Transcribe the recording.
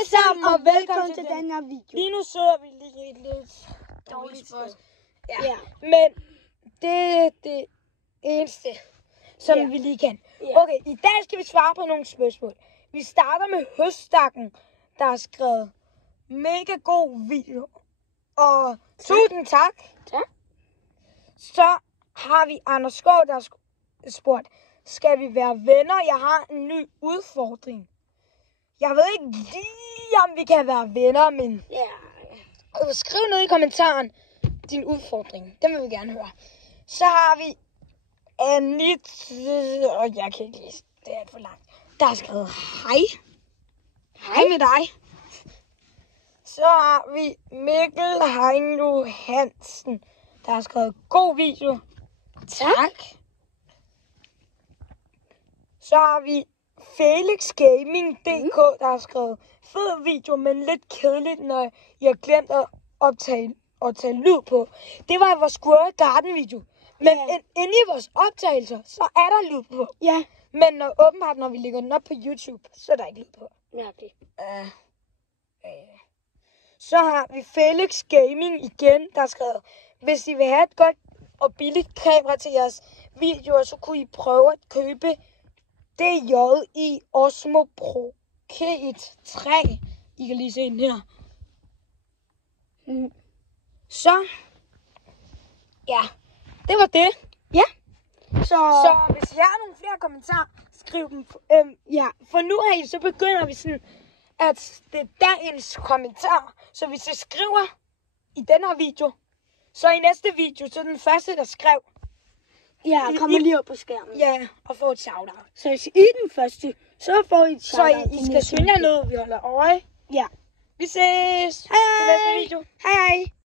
Hej sammen og velkommen til den her video. Lige nu sidder vi lige i et lidt dårligt sted. Ja. Men det er det eneste, som vi lige kan. Okay, i dag skal vi svare på nogle spørgsmål. Vi starter med høststakken, der har skrevet mega god video. Og tusind tak. Så har vi Anders Skov, der har spurgt, skal vi være venner? Jeg har en ny udfordring. Jeg ved ikke lige, om vi kan være venner, men skriv ned i kommentaren din udfordring. Den vil vi gerne høre. Så har vi Anit, og jeg kan ikke læse, det er for langt. Der har skrevet hej. Hej med dig. Så har vi Mikkel Heino Hansen, der har skrevet god video. Tak. Så har vi Felix Gaming.dk, der har skrevet fed video, men lidt kedeligt, når jeg har glemt at optage lyd på. Det var vores Squirrel Garden video. Men inde i vores optagelser, så er der lyd på. Ja. Men åbenbart, når vi lægger den op på YouTube, så er der ikke lyd på. Ja, okay. Så har vi Felix Gaming igen, der har skrevet, hvis I vil have et godt og billigt kamera til jeres videoer, så kunne I prøve at købe DJI Osmo Pro K3. I kan lige se den her. Så, ja, det var det. Ja. Så hvis I har nogle flere kommentarer, skriv dem. For nu her, så begynder vi sådan, at det er dagens kommentar. Så hvis I skriver i den her video, så i næste video, så den første, der skrev. Ja, kommer lige op på skærmen. Ja, og få et shout-out. Så hvis I den første, så får I et shout-out. Så I skal skynde jer noget, vi holder øje. Ja. Vi ses!